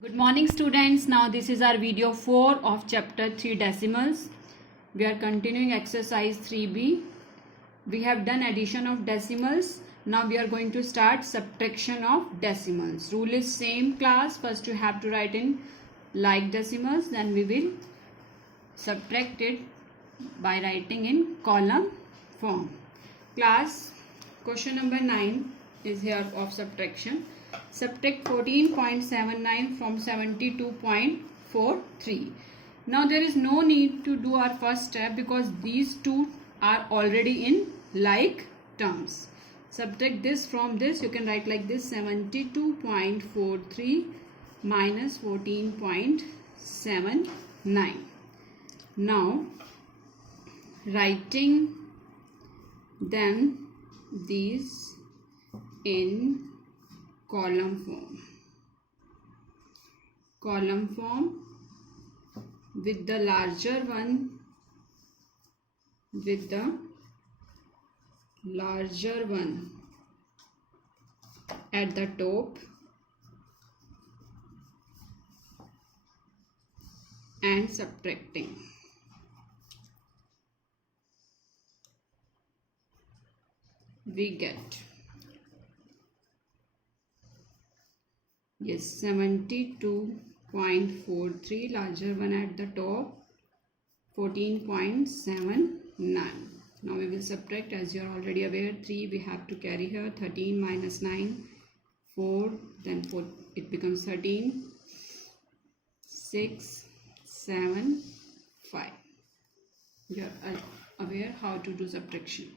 Good morning students. Now this is our video 4 of chapter 3 decimals. We are continuing exercise 3b. We have done addition of decimals. Now we are going to start subtraction of decimals. Rule is same class. First you have to write in like decimals, then we will subtract it by writing in column form. Class, question number 9 is here of subtraction. Subtract 14.79 from 72.43. Now there is no need to do our first step because these two are already in like terms. Subtract this from this. You can write like this: 72.43 minus 14.79. Now writing them these in column form with the larger one at the top and subtracting. We get 72.43, larger one at the top, 14.79. Now we will subtract, as you are already aware, 3 we have to carry here, 13 minus 9, 4, then 4, it becomes 13, 6, 7, 5. You are aware how to do subtraction.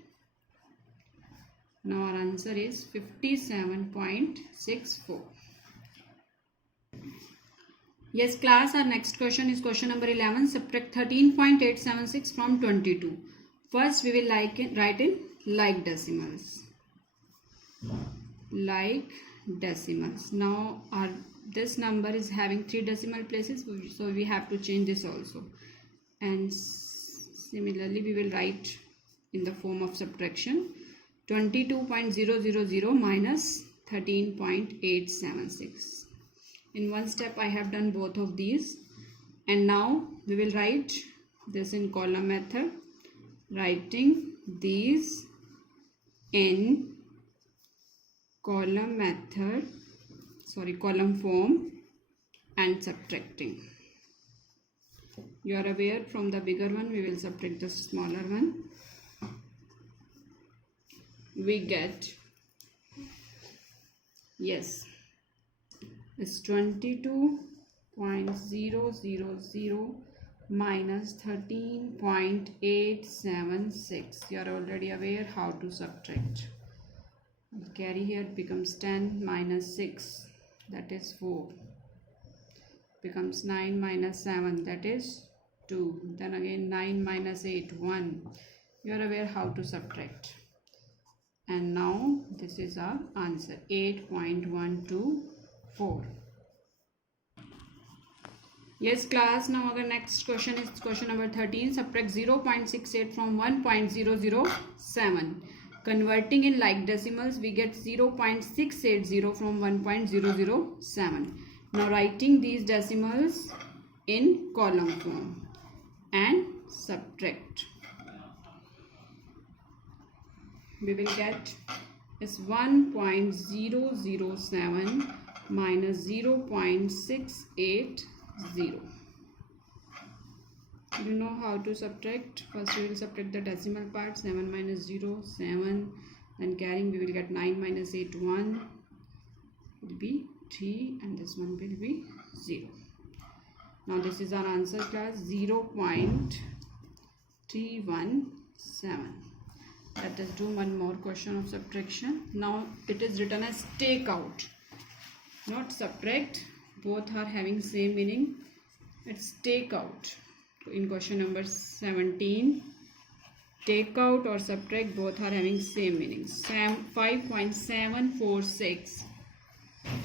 Now our answer is 57.64. Yes class, our next question is question number 11. Subtract 13.876 from 22. First we will write in like decimals. Like decimals. Now this number is having 3 decimal places, so we have to change this also. And similarly we will write in the form of subtraction 22.000 minus 13.876. In one step I have done both of these, and now we will write this in column method, writing these in column form and subtracting. You are aware, from the bigger one we will subtract the smaller one. We get, yes, is 22.000 minus 13.876. You are already aware how to subtract. We'll carry here, it becomes 10 minus 6, that is 4. Becomes 9 minus 7, that is 2. Then again 9 minus 8, 1. You are aware how to subtract. And now this is our answer, 8.124. Yes class, now our next question is question number 13. Subtract 0.68 from 1.007. Converting in like decimals, we get 0.680 from 1.007. Now writing these decimals in column form and subtract. We will get is 1.007 minus 0.680. You know how to subtract. First we will subtract the decimal part, 7 minus 0, 7. Then carrying, we will get 9 minus 8, 1. It will be 3, and this one will be 0. Now this is our answer class, 0.317. Let us do one more question of subtraction. Now it is written as take out, not subtract. Both are having same meaning. It's take out. In question number 17, take out or subtract, both are having same meaning. 5.746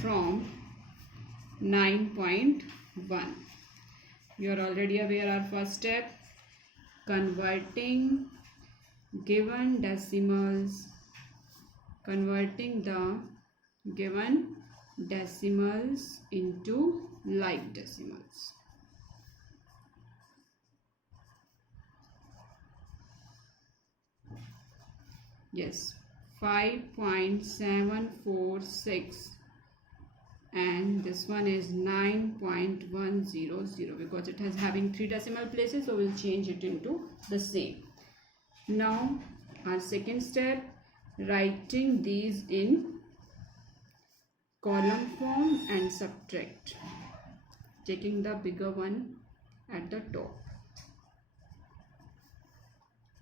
from 9.1. You are already aware our first step, converting given decimals, converting the given decimals into like decimals. Yes, 5.746 and this one is 9.100 because it has having 3 decimal places, so we'll change it into the same. Now our second step, writing these in column form and subtract, taking the bigger one at the top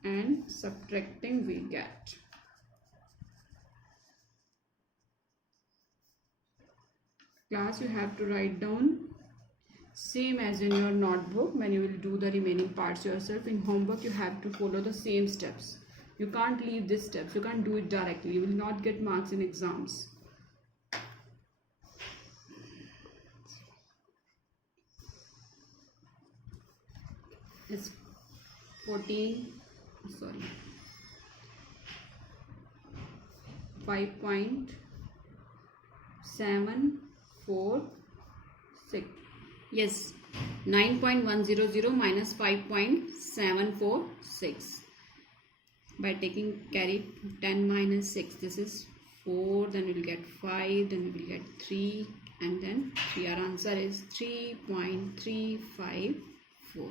and subtracting we get. Class, you have to write down same as in your notebook. When you will do the remaining parts yourself in homework, you have to follow the same steps. You can't leave these steps. You can't do it directly. You will not get marks in exams. It's 5.746. Yes, 9.100 minus 5.746. By taking carry 10 minus 6, this is 4, then we will get 5, then we will get 3, and then 3. Our answer is 3.354.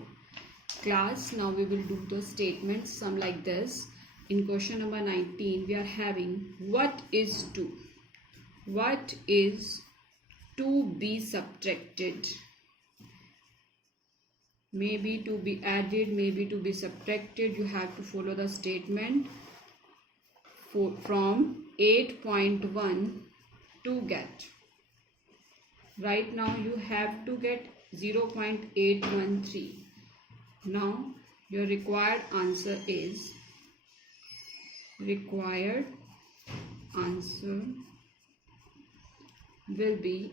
Class, now we will do the statements, some like this. In question number 19, we are having what is 2? What is to be subtracted? Maybe to be added, maybe to be subtracted. You have to follow the statement from 8.1 to get. Right now you have to get 0.813. Now your required answer will be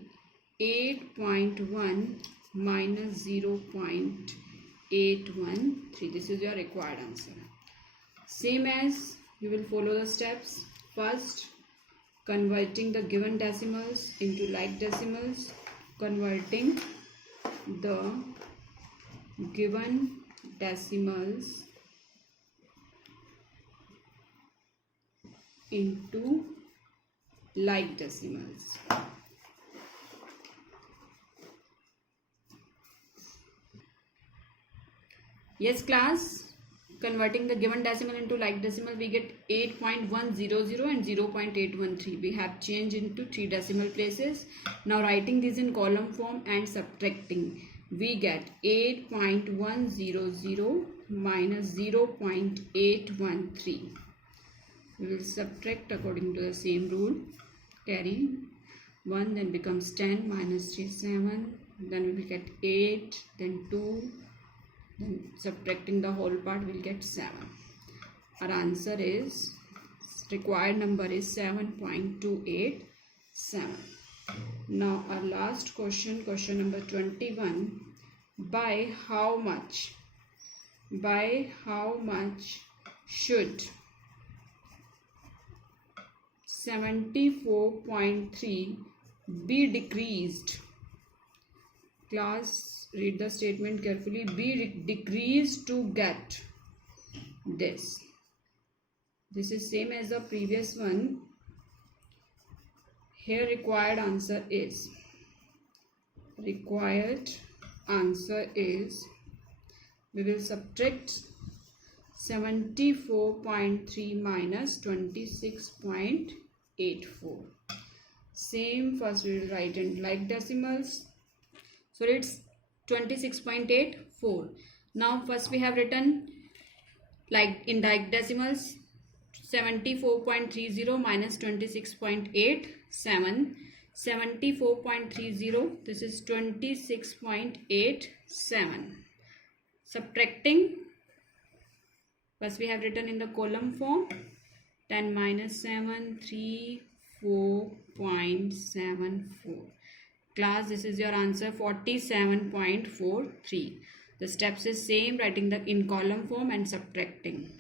8.1 minus 0.813. This is your required answer. Same as you will follow the steps. First, converting the given decimals into like decimals, converting the given decimals into like decimals. Yes class, converting the given decimal into like decimal, we get 8.100 and 0.813. We have changed into 3 decimal places. Now writing these in column form and subtracting, we get 8.100 minus 0.813. We will subtract according to the same rule. Carry 1, then becomes 10, minus 3, 7, then we will get 8, then 2, then subtracting the whole part we will get 7. Our answer is, required number is 7.287. Now our last question, question number 21. By how much should 74.3 be decreased? Class, read the statement carefully. Be decreased to get this. This is same as the previous one. Here required answer is, we will subtract 74.3 minus 26.84. Same, first we will write in like decimals. So it's 26.84. Now first we have written like in like decimals, 74.30 minus 26.87. 74.30, this is 26.87. Subtracting, first we have written in the column form, 10 minus 7, 34.74. Class, this is your answer, 47.43. The steps is same, writing the in column form and subtracting.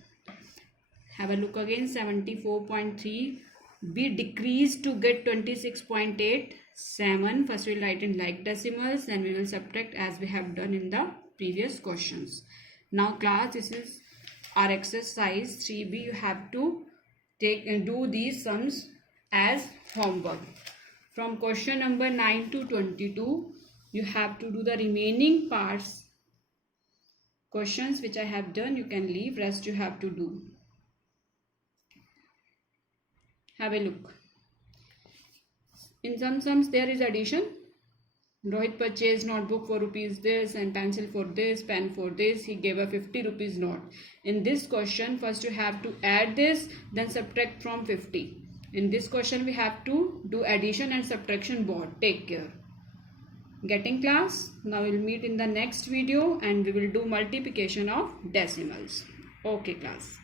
Have a look again. 74.3 be decreased to get 26.8. 7. First we will write in like decimals and we will subtract as we have done in the previous questions. Now class, this is our exercise 3B. You have to do these sums as homework. From question number 9 to 22, you have to do the remaining parts. Questions which I have done, you can leave, rest you have to do. Have a look. In some sums there is addition. Rohit purchased notebook for rupees this and pencil for this, pen for this. He gave a 50 rupees note. In this question, first you have to add this, then subtract from 50. In this question, we have to do addition and subtraction both. Take care. Getting class? Now we'll meet in the next video and we will do multiplication of decimals. Okay class.